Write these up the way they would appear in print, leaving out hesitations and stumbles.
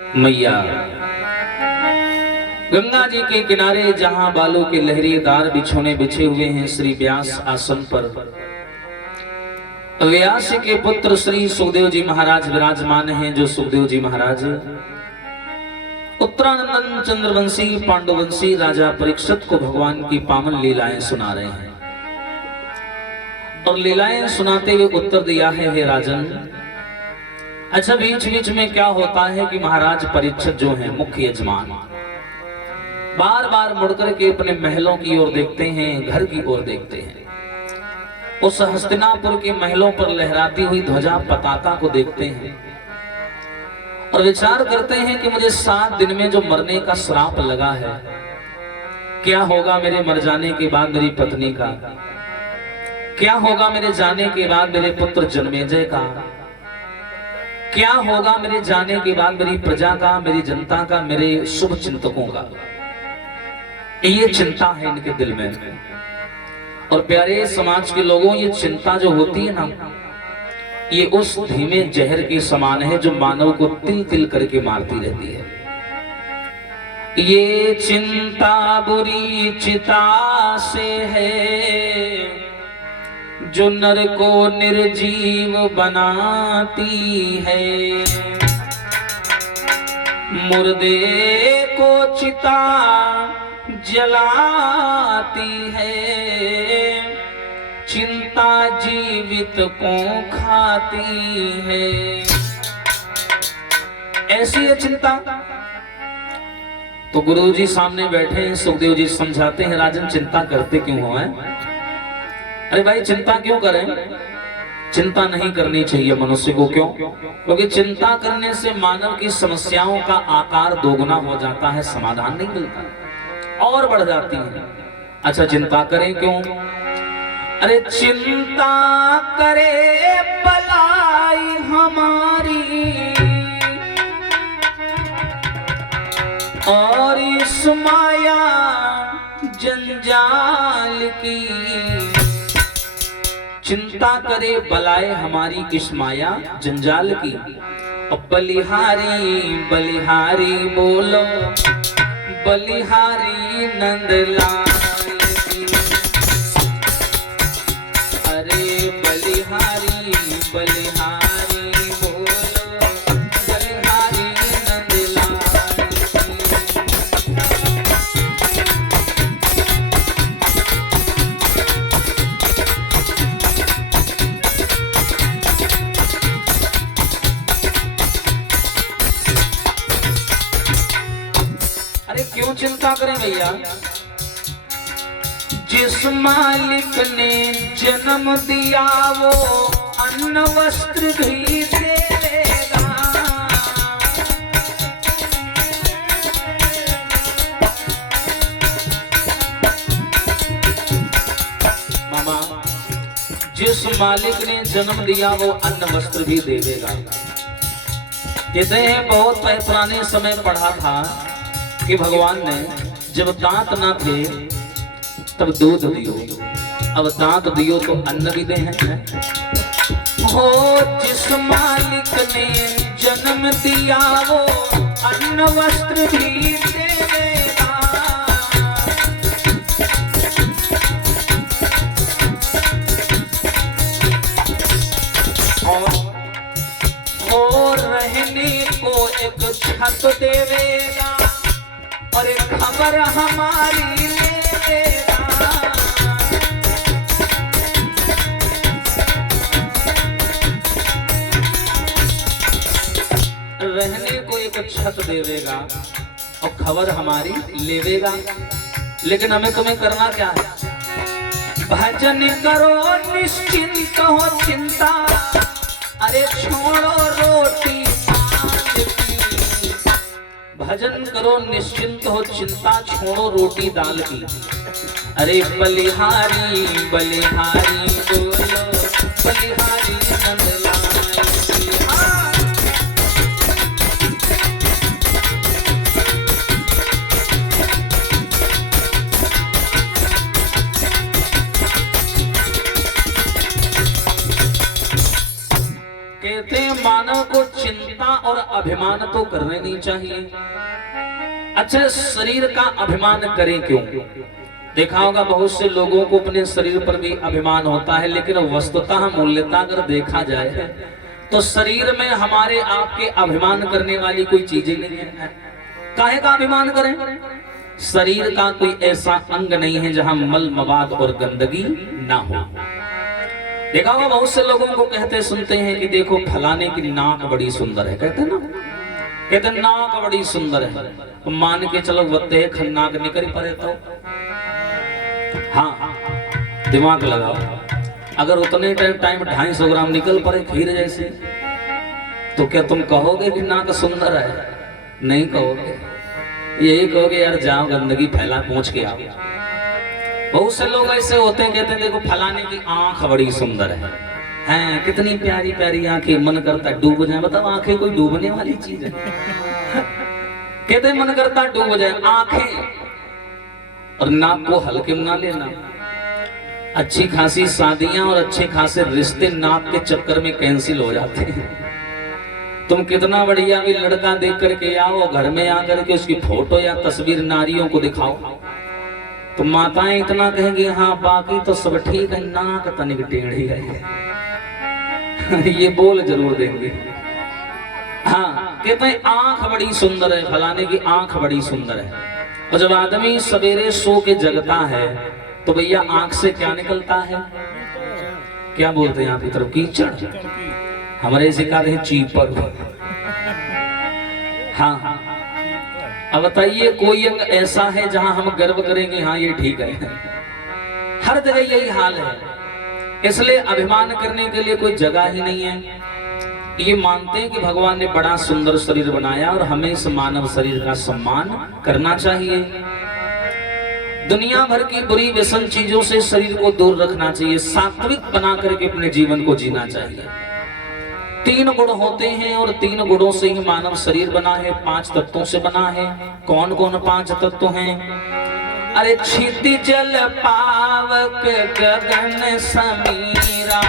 मैया गंगा जी के किनारे जहां बालों के लहरीदार बिछोने बिछे हुए हैं, श्री व्यास आसन पर व्यास के पुत्र श्री सुखदेव जी महाराज विराजमान हैं। जो सुखदेव जी महाराज उत्तरानंदन चंद्रवंशी पांडुवंशी राजा परीक्षित को भगवान की पावन लीलाएं सुना रहे हैं। और लीलाएं सुनाते हुए उत्तर दिया है, हे राजन, अच्छा बीच बीच में क्या होता है कि महाराज परीक्षित जो है मुख्य यजमान बार बार मुड़कर के अपने महलों की ओर देखते हैं, घर की ओर देखते हैं। उस हस्तिनापुर के महलों पर लहराती हुई ध्वजा पताका को देखते हैं और विचार करते हैं कि मुझे 7 दिन में जो मरने का श्राप लगा है, क्या होगा मेरे मर जाने के बाद मेरी पत्नी का, क्या होगा मेरे जाने के बाद मेरे पुत्र जन्मेजय का, क्या होगा मेरे जाने के बाद मेरी प्रजा का, मेरी जनता का, मेरे शुभ चिंतकों का। ये चिंता है इनके दिल में। और प्यारे समाज के लोगों, ये चिंता जो होती है ना, ये उस धीमे जहर के समान है जो मानव को तिल तिल करके मारती रहती है। ये चिंता बुरी चिता से है जो नर को निर्जीव बनाती है, मुर्दे को चिता जलाती है, चिंता जीवित को खाती है। ऐसी है चिंता। तो गुरुजी सामने बैठे हैं, सुखदेव जी समझाते हैं, राजन चिंता करते क्यों हो हैं? अरे भाई चिंता क्यों करें? चिंता नहीं करनी चाहिए मनुष्य को। क्यों? क्योंकि चिंता करने से मानव की समस्याओं का आकार दोगुना हो जाता है, समाधान नहीं मिलता और बढ़ जाती है। अच्छा चिंता करें क्यों? अरे चिंता करे भलाई हमारी और इस माया जंजाल की, चिंता करे बलाए हमारी इस माया जंजाल की। अब बलिहारी बलिहारी बोलो, बलिहारी नंदलाल की। अरे बलिहारी बलिहारी बोलो, बलिहारी नंदलाल क्यों चिंता करें भैया? जिस मालिक ने जन्म दिया वो अन्न वस्त्र भी देगा। मामा, जिस मालिक ने जन्म दिया वो अन्न वस्त्र भी देगा। कहते हैं बहुत पुराने समय पढ़ा था कि भगवान ने जब दांत ना थे तब दूध दियो, अब दांत दियो तो अन्न भी दे हैं। हो जिस मालिक ने जन्म दिया वो अन्न वस्त्र भी देगा। और रहने को एक छत देवेगा और एक खबर हमारी लेगा। रहने को एक छत देवेगा और खबर हमारी लेवेगा। लेकिन हमें तुम्हें करना क्या है? भजन करो निश्चिंत हो चिंता, अरे छोड़ो रोटी भजन करो निश्चिंत हो चिंता, छोड़ो रोटी दाल की। अरे बलिहारी बलिहारी बोलो, बलिहारी नंदलाल की। कहते मानव को चिंता और अभिमान तो करने नहीं चाहिए। अच्छा, शरीर का अभिमान करें क्यों? देखा होगा बहुत से लोगों को अपने शरीर पर भी अभिमान होता है, लेकिन वस्तुतः मूल्यता अगर देखा जाए तो शरीर में हमारे आपके अभिमान करने वाली कोई चीज ही नहीं है। काहे का अभिमान करें? शरीर का कोई ऐसा अंग नहीं है जहां मल मवाद और गंदगी ना हो। देखा होगा बहुत से लोगों को कहते सुनते हैं कि देखो फलाने की नाक बड़ी सुंदर है, कहते ना, कहते नाक बड़ी सुंदर है, तो मान के चलो वत्ते खन्नाक निकल पड़े तो हाँ, दिमाग लगाओ, अगर उतने टाइम 250 ग्राम निकल पड़े खीर जैसे, तो क्या तुम कहोगे कि नाक सुंदर है? नहीं कहोगे, यही कहोगे यार जाओ गंदगी फैला पहुंच के आओ। बहुत से लोग ऐसे होते हैं, कहते हैं देखो फलाने की आंख बड़ी सुंदर है, कितनी प्यारी प्यारी आंखें, मन करता है डूब जाए। बताओ आंखें कोई डूबने वाली चीज है? कहते मन करता है डूब जाए आंखें, और नाक को हल्के में ना लेना। अच्छी खासी शादियां और अच्छे खासे रिश्ते नाक के चक्कर में कैंसिल हो जाते हैं। तुम कितना बढ़िया भी लड़का देख करके आओ, घर में आकर के उसकी फोटो या तस्वीर नारियों को दिखाओ, तो माताएं इतना कहेंगी हाँ बाकी तो सब ठीक है, नाक तनिक टेढ़ी है। ये बोल जरूर देंगे। हाँ, कहते हैं आंख बड़ी सुंदर है, फलाने की आंख बड़ी सुंदर है। और जब आदमी सवेरे सो के जगता है तो भैया आंख से क्या निकलता है? क्या बोलते हैं आपकी तरफ? कीचड़। हमारे से कहते हैं चीपर। हाँ, अब बताइए कोई अंग ऐसा है जहां हम गर्व करेंगे हाँ ये ठीक है? हर जगह यही हाल है। इसलिए अभिमान करने के लिए कोई जगह ही नहीं है। ये मानते हैं कि भगवान ने बड़ा सुंदर शरीर बनाया और हमें इस मानव शरीर का सम्मान करना चाहिए। दुनिया भर की बुरी व्यसन चीजों से शरीर को दूर रखना चाहिए, सात्विक बना करके अपने जीवन को जीना चाहिए। 3 गुण होते हैं और 3 गुणों से ही मानव शरीर बना है, 5 तत्वों से बना है। कौन कौन 5 तत्व हैं? अरे क्षिति जल पावक गगन समीरा,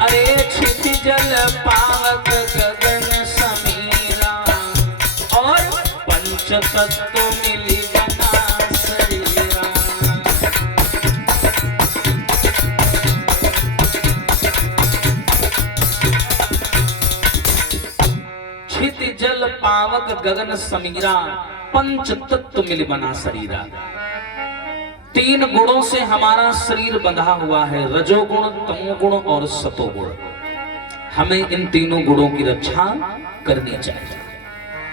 अरे क्षिति जल पावक गगन समीरा, और पंच तत्व मिली बना शरीरा। क्षिति जल पावक गगन समीरा, पंच तत्व मिली बना शरीरा। 3 गुणों से हमारा शरीर बंधा हुआ है, रजोगुण, तमोगुण और सतोगुण। हमें इन 3 गुणों की रक्षा करनी चाहिए।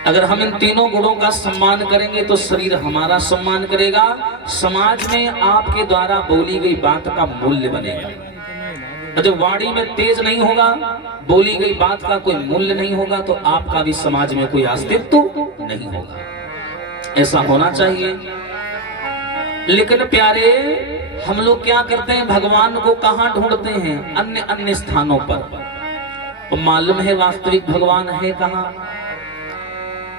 अगर हम इन 3 गुणों का सम्मान करेंगे तो शरीर हमारा सम्मान करेगा, समाज में आपके द्वारा बोली गई बात का मूल्य बनेगा। जब वाणी में तेज नहीं होगा, बोली गई बात का कोई मूल्य नहीं होगा, तो आपका भी समाज में कोई अस्तित्व नहीं होगा। ऐसा होना चाहिए। लेकिन प्यारे, हम लोग क्या करते हैं? भगवान को कहां ढूंढते हैं? अन्य अन्य स्थानों पर। तो मालूम है वास्तविक भगवान है कहां?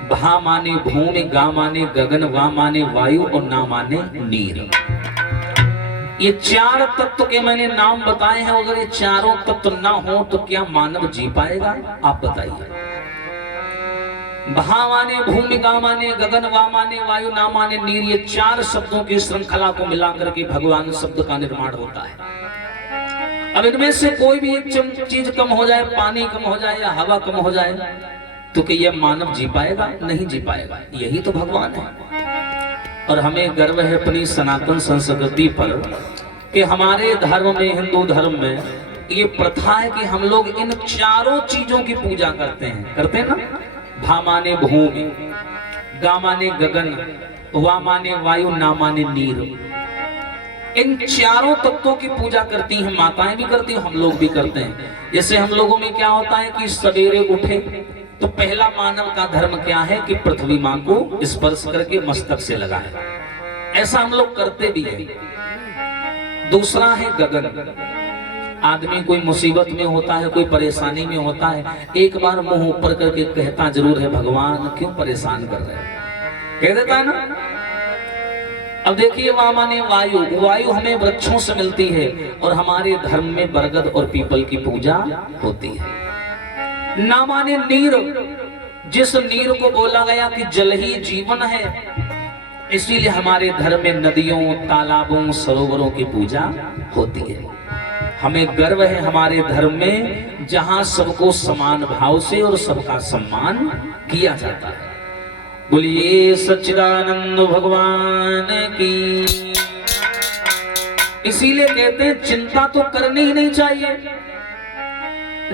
भा माने भूमि, गा माने गगन, वा माने वायु और ना माने नीर। ये 4 तत्व के मैंने नाम बताए हैं। अगर ये चारों तत्व ना हो तो क्या मानव जी पाएगा? आप बताइए। भा माने भूमि, गा माने गगन, वा माने वायु, ना माने नीर, ये 4 शब्दों की श्रृंखला को मिलाकर के भगवान शब्द का निर्माण होता है। अब इनमें से कोई भी एक चीज कम हो जाए, पानी कम हो जाए या हवा कम हो जाए, तो क्या यह मानव जी पाएगा? नहीं जी पाएगा। यही तो भगवान है। और हमें गर्व है अपनी सनातन संस्कृति पर कि हमारे धर्म में, हिंदू धर्म में ये प्रथा है कि हम लोग इन 4 चीजों की पूजा करते हैं ना? भा माने भूमि, गा माने गगन, वा माने वायु, ना माने नीर। इन 4 तत्वों की पूजा करती हैं माताएं भी करती हैं, हम लोग भी करते हैं। जैसे हम लोगों में क्या होता है कि सवेरे उठे तो पहला मानव का धर्म क्या है कि पृथ्वी मां को स्पर्श करके मस्तक से लगाए। ऐसा हम लोग करते भी हैं। दूसरा है गगन। आदमी कोई मुसीबत में होता है, कोई परेशानी में होता है, एक बार मुंह ऊपर करके कहता जरूर है भगवान क्यों परेशान कर रहे हैं? कह देता है ना। अब देखिए वहां माने वायु, वायु हमें वृक्षों से मिलती है और हमारे धर्म में बरगद और पीपल की पूजा होती है। ना माने नीर, जिस नीर को बोला गया कि जल ही जीवन है, इसीलिए हमारे धर्म में नदियों, तालाबों, सरोवरों की पूजा होती है। हमें गर्व है हमारे धर्म में, जहां सबको समान भाव से और सबका सम्मान किया जाता है। बोलिए सच्चिदानंद भगवान की। इसीलिए कहते हैं चिंता तो करनी ही नहीं चाहिए,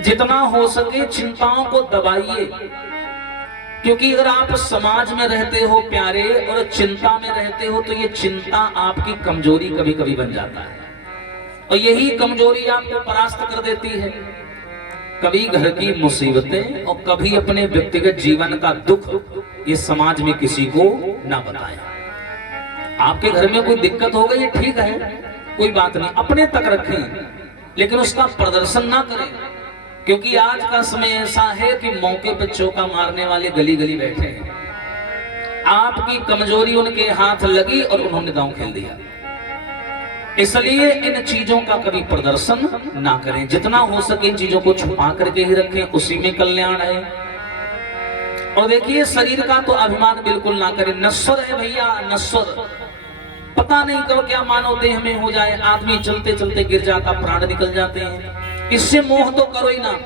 जितना हो सके चिंताओं को दबाइए, क्योंकि अगर आप समाज में रहते हो प्यारे और चिंता में रहते हो तो ये चिंता आपकी कमजोरी कभी कभी बन जाता है, और यही कमजोरी आपको परास्त कर देती है। कभी घर की मुसीबतें और कभी अपने व्यक्तिगत जीवन का दुख ये समाज में किसी को ना बताएं। आपके घर में कोई दिक्कत हो गई, ठीक है, कोई बात नहीं, अपने तक रखें, लेकिन उसका प्रदर्शन ना करें, क्योंकि आज का समय ऐसा है कि मौके पर चौका मारने वाले गली गली बैठे हैं। आपकी कमजोरी उनके हाथ लगी और उन्होंने दांव खेल दिया। इसलिए इन चीजों का कभी प्रदर्शन ना करें, जितना हो सके इन चीजों को छुपा करके ही रखें, उसी में कल्याण है। और देखिए शरीर का तो अभिमान बिल्कुल ना करें, नश्वर है भैया, नश्वर, पता नहीं कब क्या मानव देह में हो जाए, आदमी चलते चलते गिर जाता, प्राण निकल जाते हैं, इससे मोह तो करो ही ना।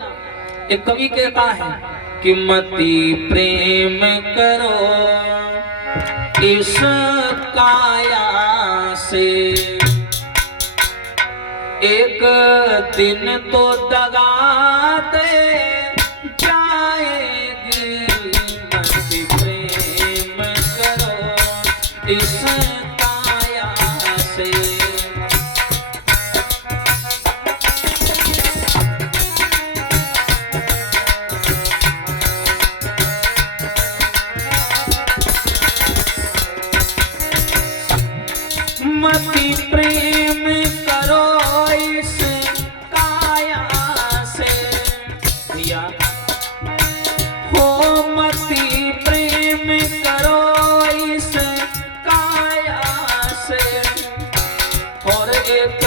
एक कवि कहता है कि मति प्रेम करो इस काया से, एक दिन तो दगा दे जाएगी। मति प्रेम करो इस काया से। मति प्रेम करो इस काया से, भैया हो मति प्रेम करो इस काया से, और एक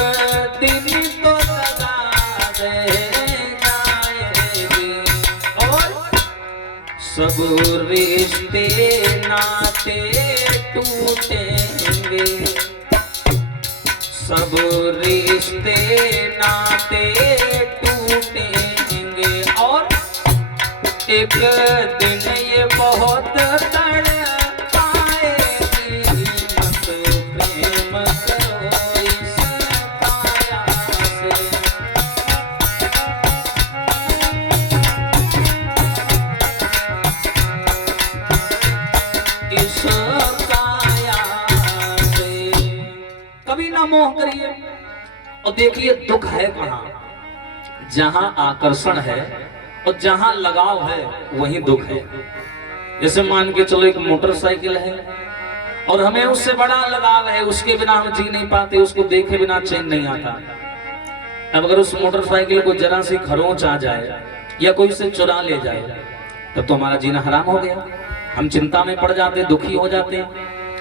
दिन तो लगा दे जाएगी। और सब रिश्ते नाते टूटेंगे, सब रिश्ते नाते टूटेंगे, और एक दिन ये बहुत तड़ पाएगी। मत प्रेम करो इस काया से। इस काया से कभी ना मोह करिए। और देखिए दुख है कहाँ, जहां आकर्षण है और जहां लगाव है वहीं दुख है। जैसे मान के चलो एक मोटरसाइकिल है और हमें उससे बड़ा लगाव है, उसके बिना हम जी नहीं पाते, उसको देखे बिना चैन नहीं आता। अब अगर उस मोटरसाइकिल को जरा सी खरोंच आ जाए या कोई उसे चुरा ले जाए तब तो हमारा जीना हराम हो गया, हम चिंता में पड़ जाते, दुखी हो जाते।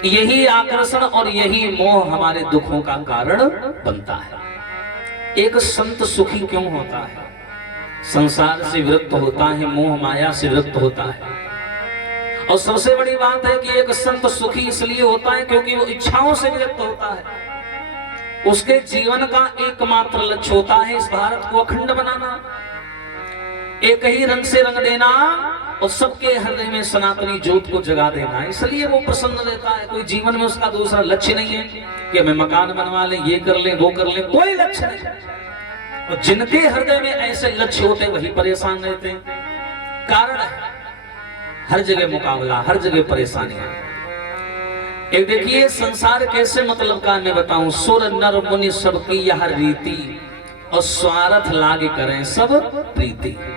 यही आकर्षण और यही मोह हमारे दुखों का कारण बनता है। एक संत सुखी क्यों होता है? संसार से विरक्त होता है, मोह माया से विरक्त होता है। और सबसे बड़ी बात है कि एक संत सुखी इसलिए होता है क्योंकि वो इच्छाओं से विरक्त होता है। उसके जीवन का एकमात्र लक्ष्य होता है इस भारत को अखंड बनाना, एक ही रंग से रंग देना और सबके हृदय में सनातनी ज्योत को जगा देना। इसलिए वो प्रसन्न रहता है। कोई जीवन में उसका दूसरा लक्ष्य नहीं है कि हमें मकान बनवा लें, ये कर लें, वो कर लें, कोई लक्ष्य नहीं। और जिनके हृदय में ऐसे लक्ष्य होते वही परेशान रहते हैं। कारण है हर जगह मुकाबला, हर जगह परेशानियां। एक देखिए संसार कैसे मतलब का मैं बताऊं, सुर नर मुनि सबकी यह रीति, और स्वार्थ लागे करें सब प्रीति।